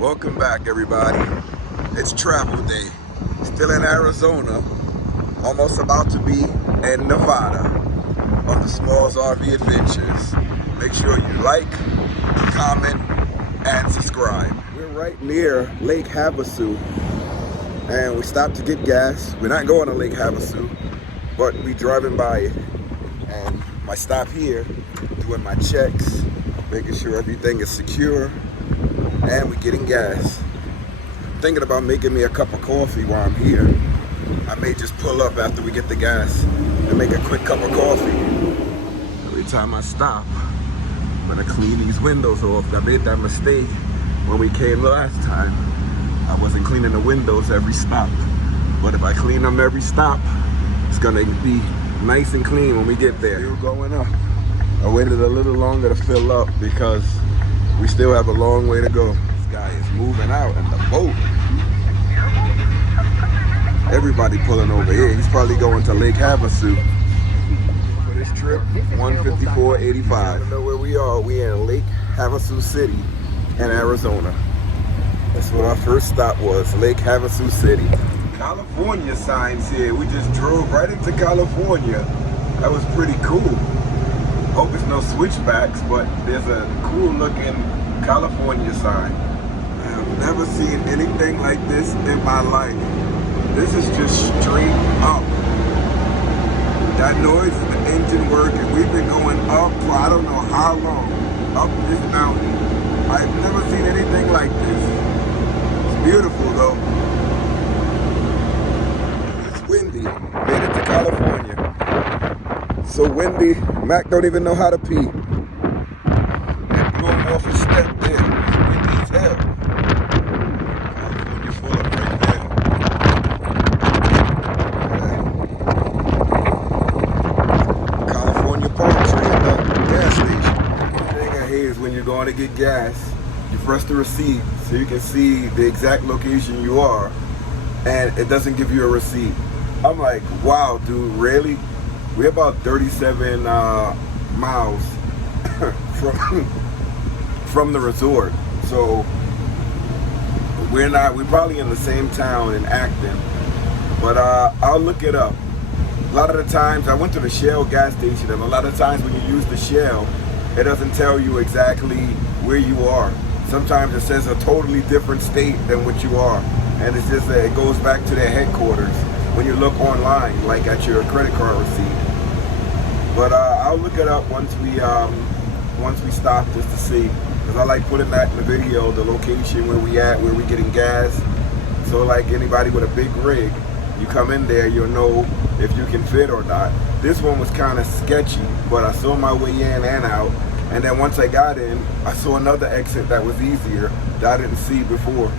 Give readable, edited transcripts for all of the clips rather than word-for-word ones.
Welcome back, everybody. It's travel day. Still in Arizona, almost about to be in Nevada on the SmallsRV adventures. Make sure you like, comment, and subscribe. We're right near Lake Havasu, and we stopped to get gas. We're not going to Lake Havasu, but we driving by it. And my stop here, doing my checks, making sure everything is secure, and we're getting gas. I'm thinking about making me a cup of coffee while I'm here. I may just pull up after we get the gas and make a quick cup of coffee. Every time I stop, I'm gonna clean these windows off. I made that mistake when we came last time. I wasn't cleaning the windows every stop. But if I clean them every stop, it's gonna be nice and clean when we get there. Still going up. I waited a little longer to fill up because we still have a long way to go. This guy is moving out in the boat. Everybody pulling over here. He's probably going to Lake Havasu for this trip. 154.85. I don't know where we are. We in Lake Havasu City in Arizona. That's what our first stop was, Lake Havasu City. California signs here. We just drove right into California. That was pretty cool. Hope it's no switchbacks, but there's a cool looking California sign. I've never seen anything like this in my life. This is just straight up. That noise is the engine working. We've been going up for I don't know how long, up this mountain. I've never seen anything like this. It's beautiful though. It's windy. Made it to California. So windy, Mac don't even know how to pee. And going off a step there. It's windy as hell. California full of right there. California poetry at the gas station. The thing I hate is when you're going to get gas, you press the receipt so you can see the exact location you are, and it doesn't give you a receipt. I'm like, wow, dude, really? We're about 37 miles from the resort, so we're probably in the same town in Acton, but I'll look it up. A lot of the times, I went to the Shell gas station, and a lot of times when you use the Shell, it doesn't tell you exactly where you are. Sometimes it says a totally different state than what you are, and it's just that it goes back to their headquarters when you look online, like at your credit card receipt. But I'll look it up once we stop, just to see, because I like putting that in the video, the location where we at, where we getting gas. So like anybody with a big rig, you come in there, you'll know if you can fit or not. This one was kind of sketchy, but I saw my way in and out, and then once I got in, I saw another exit that was easier that I didn't see before.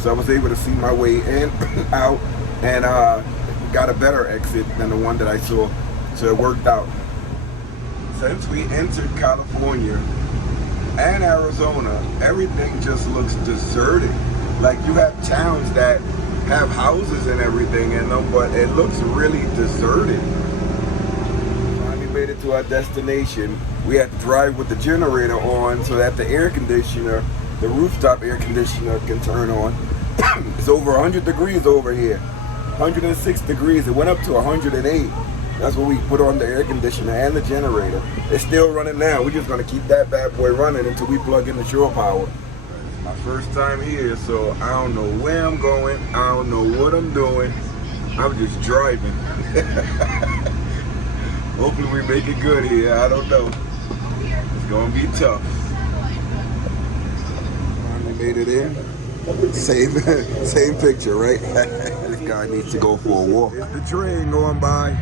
So I was able to see my way in, out, and got a better exit than the one that I saw. So it worked out. Since we entered California and Arizona, everything just looks deserted. Like you have towns that have houses and everything in them, but it looks really deserted. Finally made it to our destination. We had to drive with the generator on so that the air conditioner, the rooftop air conditioner, can turn on. It's over 100 degrees over here. 106 degrees. It went up to 108. That's what we put on the air conditioner and the generator. It's still running now. We're just gonna keep that bad boy running until we plug in the shore power. It's my first time here, so I don't know where I'm going. I don't know what I'm doing. I'm just driving. Hopefully we make it good here. I don't know. It's gonna be tough. Finally made it in. Same picture, right? This guy needs to go for a walk. There's the train going by.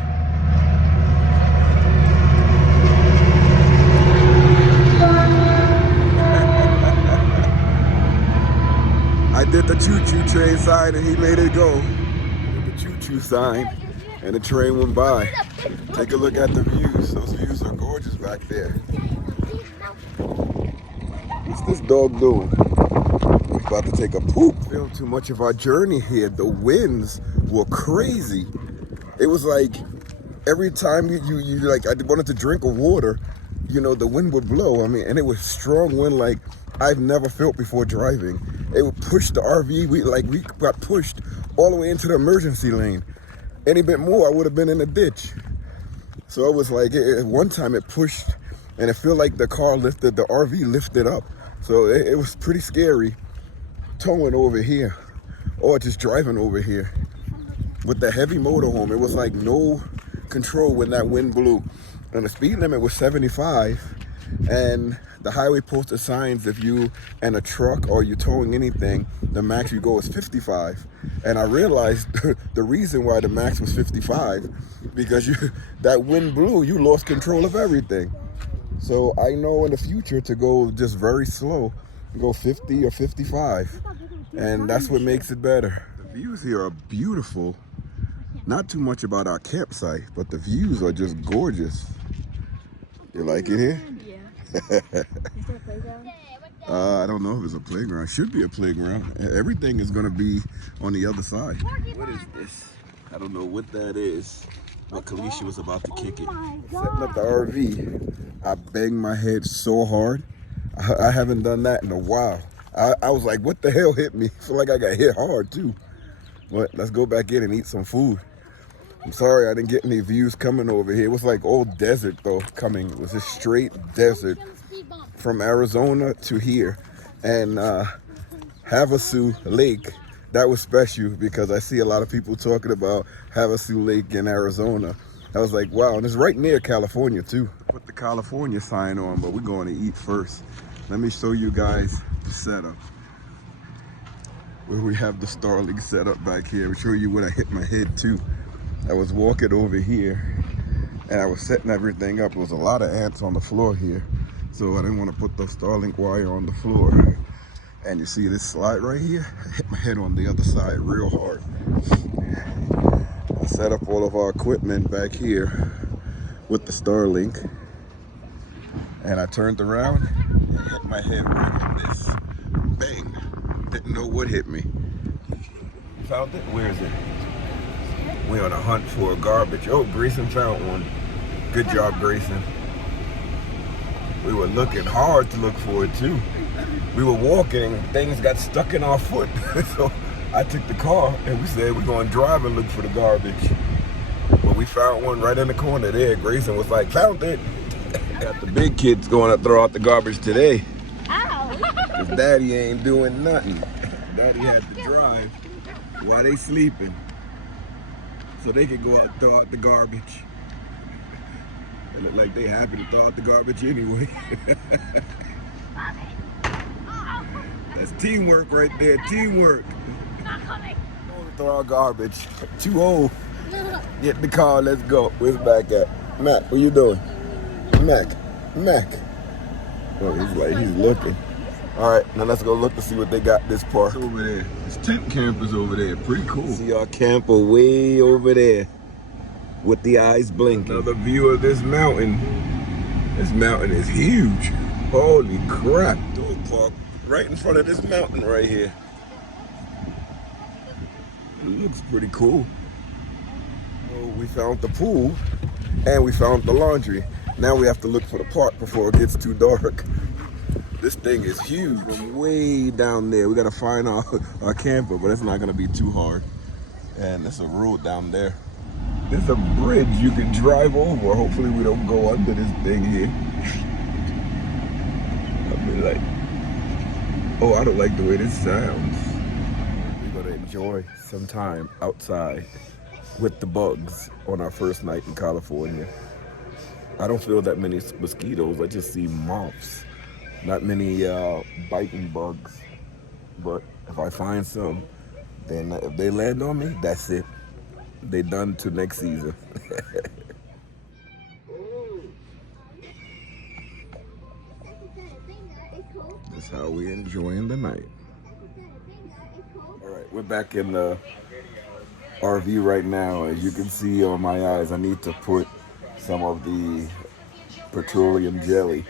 I did the choo-choo train sign and he made it go. The choo-choo sign and the train went by. Take a look at the views. Those views are gorgeous back there. What's this dog doing? He's about to take a poop. I feel too much of our journey here. The winds were crazy. It was like every time you like, I wanted to drink a water, you know, the wind would blow. I mean, and it was strong wind, like I've never felt before driving. It would push the RV, we got pushed all the way into the emergency lane. Any bit more, I would have been in a ditch. So it was like, one time it pushed, and it felt like the RV lifted up. So it was pretty scary towing over here, or just driving over here. With the heavy motorhome, it was like no control when that wind blew. And the speed limit was 75, and the highway posted signs if you and a truck or you're towing anything, the max you go is 55. And I realized the reason why the max was 55, because that wind blew, you lost control of everything. So I know in the future to go just very slow, go 50 or 55, and that's what makes it better. The views here are beautiful. Not too much about our campsite, but the views are just gorgeous. You like it here? Yeah. Is there a playground? I don't know if it's a playground. Should be a playground. Everything is gonna be on the other side. What is this? I don't know what that is, but Kalisha was about to kick it. Setting up the RV, I banged my head so hard. I haven't done that in a while. I was like, what the hell hit me? I feel like I got hit hard too. But let's go back in and eat some food. I'm sorry I didn't get any views coming over here. It was like old desert though coming. It was a straight desert from Arizona to here. And Havasu Lake, that was special because I see a lot of people talking about Havasu Lake in Arizona. I was like, wow, and it's right near California too. Put the California sign on, but we're going to eat first. Let me show you guys the setup. Where we have the Starlink setup back here. I'll show you when I hit my head too. I was walking over here and I was setting everything up. There was a lot of ants on the floor here, so I didn't want to put the Starlink wire on the floor. And you see this slide right here? I hit my head on the other side real hard. I set up all of our equipment back here with the Starlink, and I turned around and hit my head right on this. Bang! Didn't know what hit me. Found it? Where is it? We're on a hunt for a garbage. Oh, Grayson found one. Good job, Grayson. We were looking hard to look for it too. We were walking and things got stuck in our foot. So I took the car and we said we're going to drive and look for the garbage. But we found one right in the corner there. Grayson was like, found it. Got the big kids going to throw out the garbage today. Ow! Cause Daddy ain't doing nothing. Daddy had to drive while they sleeping, so they could go out and throw out the garbage. They look like they happy to throw out the garbage anyway. That's teamwork right there, teamwork. Throw out garbage. Too old. Get in the car, let's go. Where's back at? Mac, what you doing? Mac. Oh, he's looking. All right, now let's go look to see what they got this park. It's over there. It's tent campers over there. Pretty cool. See our camper way over there with the eyes blinking. Another view of this mountain. This mountain is huge. Holy crap. Dog park right in front of this mountain right here. It looks pretty cool. So we found the pool and we found the laundry. Now we have to look for the park before it gets too dark. This thing is huge. From way down there, we gotta find our camper, but it's not gonna be too hard. And there's a road down there. There's a bridge you can drive over. Hopefully we don't go under this thing here. I'll be like, oh, I don't like the way this sounds. We're gonna enjoy some time outside with the bugs on our first night in California. I don't feel that many mosquitoes, I just see moths. Not many biting bugs, but if I find some, then if they land on me, that's it. They done to next season. That's how we enjoying the night. All right, we're back in the RV right now. As you can see on my eyes, I need to put some of the petroleum jelly.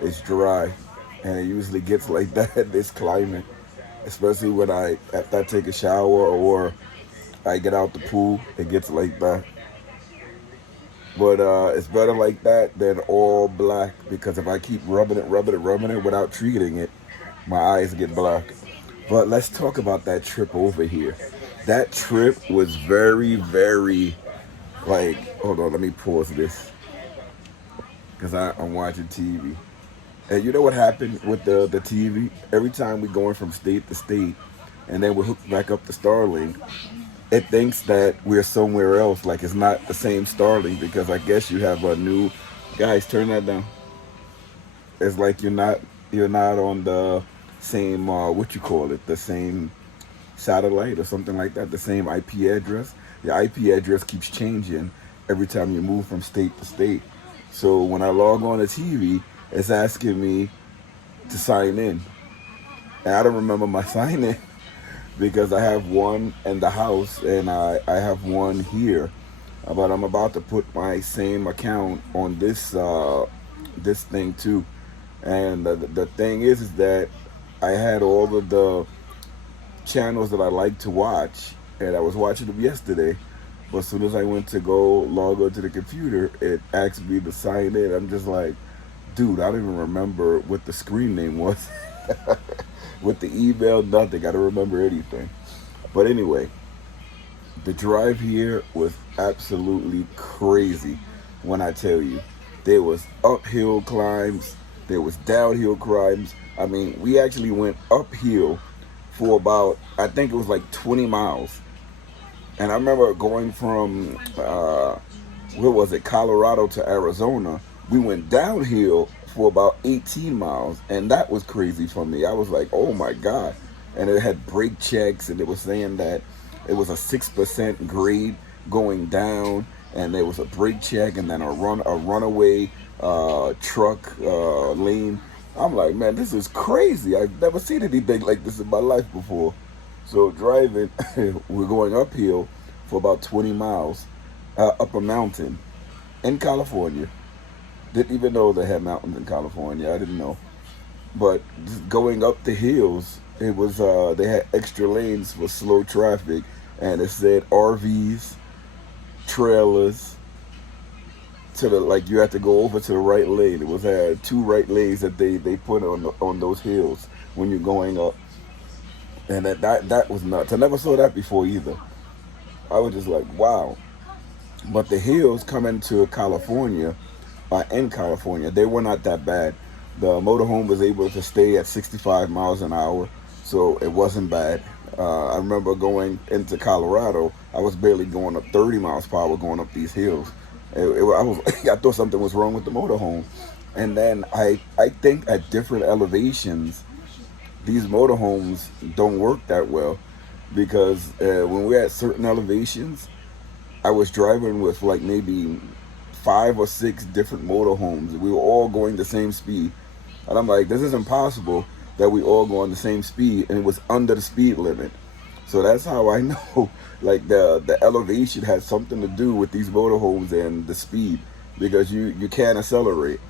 It's dry, and it usually gets like that in this climate, especially when after I take a shower or I get out the pool, it gets like that. But it's better like that than all black, because if I keep rubbing it without treating it, my eyes get black. But let's talk about that trip over here. That trip was very, very, like, hold on, let me pause this because I'm watching TV. And you know what happened with the TV? Every time we going from state to state and then we hook back up to Starlink, it thinks that we're somewhere else. Like it's not the same Starlink because I guess you have a new, guys, turn that down. It's like you're not on the same, what you call it, the same satellite or something like that, the same IP address. The IP address keeps changing every time you move from state to state. So when I log on to TV, it's asking me to sign in. And I don't remember my sign in because I have one in the house and I have one here. But I'm about to put my same account on this this thing too. And the thing is that I had all of the channels that I like to watch, and I was watching them yesterday. But as soon as I went to go log on to the computer, it asked me to sign in. I'm just like, dude, I don't even remember what the screen name was. With the email, nothing. I don't remember anything. But anyway, the drive here was absolutely crazy when I tell you. There was uphill climbs. There was downhill climbs. I mean, we actually went uphill for about, I think it was like 20 miles. And I remember going from, where was it, Colorado to Arizona. We went downhill for about 18 miles. And that was crazy for me. I was like, oh my God. And it had brake checks and it was saying that it was a 6% grade going down. And there was a brake check and then a runaway truck lane. I'm like, man, this is crazy. I've never seen anything like this in my life before. So driving, we're going uphill for about 20 miles up a mountain in California. Didn't even know they had mountains in California. I didn't know. But just going up the hills, it was they had extra lanes for slow traffic, and it said RVs, trailers. To the, like, you had to go over to the right lane. It was had 2 right lanes that they put on those hills when you're going up, and that was nuts. I never saw that before either. I was just like, wow. But the hills coming to California, in California, they were not that bad. The motorhome was able to stay at 65 miles an hour, so it wasn't bad. I remember going into Colorado, I was barely going up 30 miles per hour going up these hills. I thought something was wrong with the motorhome. And then I think at different elevations, these motorhomes don't work that well, because when we're at certain elevations, I was driving with like maybe 5 or 6 different motorhomes. We were all going the same speed. And I'm like, this is impossible that we all go on the same speed, and it was under the speed limit. So that's how I know, like, the elevation has something to do with these motorhomes and the speed, because you can't accelerate.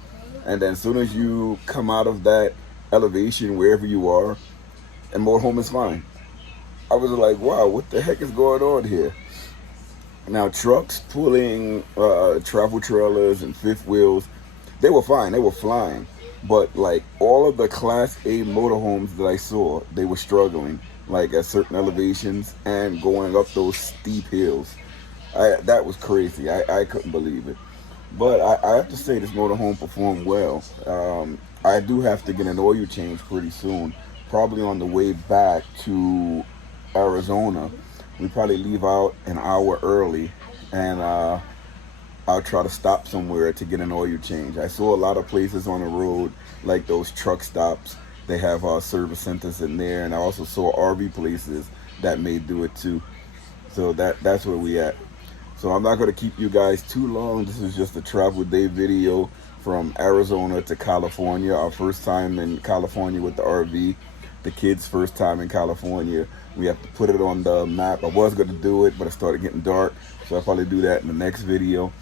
And then as soon as you come out of that elevation, wherever you are, and motorhome is fine. I was like, wow, what the heck is going on here? Now, trucks pulling travel trailers and fifth wheels, they were fine, they were flying. But like all of the Class A motorhomes that I saw, they were struggling, like at certain elevations and going up those steep hills. That was crazy. I couldn't believe it. But I have to say this motorhome performed well. I do have to get an oil change pretty soon, probably on the way back to Arizona. We probably leave out an hour early, and I'll try to stop somewhere to get an oil change. I saw a lot of places on the road, like those truck stops. They have service centers in there, and I also saw RV places that may do it too. So that's where we at. So I'm not going to keep you guys too long. This is just a travel day video from Arizona to California. Our first time in California with the RV. The kids' first time in California. We have to put it on the map. I was going to do it, but it started getting dark. So I'll probably do that in the next video.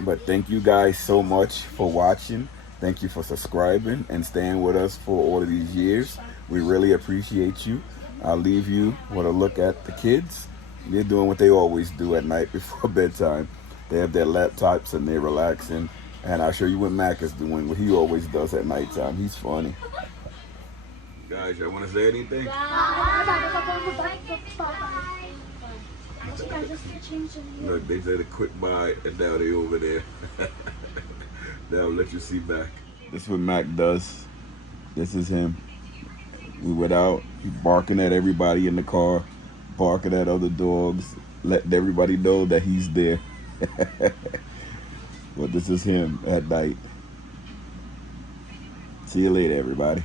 But thank you guys so much for watching. Thank you for subscribing and staying with us for all of these years. We really appreciate you. I'll leave you with a look at the kids. They're doing what they always do at night before bedtime. They have their laptops and they're relaxing. And I'll show you what Mac is doing, what he always does at nighttime. He's funny. Guys, y'all want to say anything? Look, they said a quick bye, and now they over there. Now I'll let you see back. This is what Mac does. This is him. We went out, he barking at everybody in the car, barking at other dogs, letting everybody know that he's there. But this is him at night. See you later, everybody.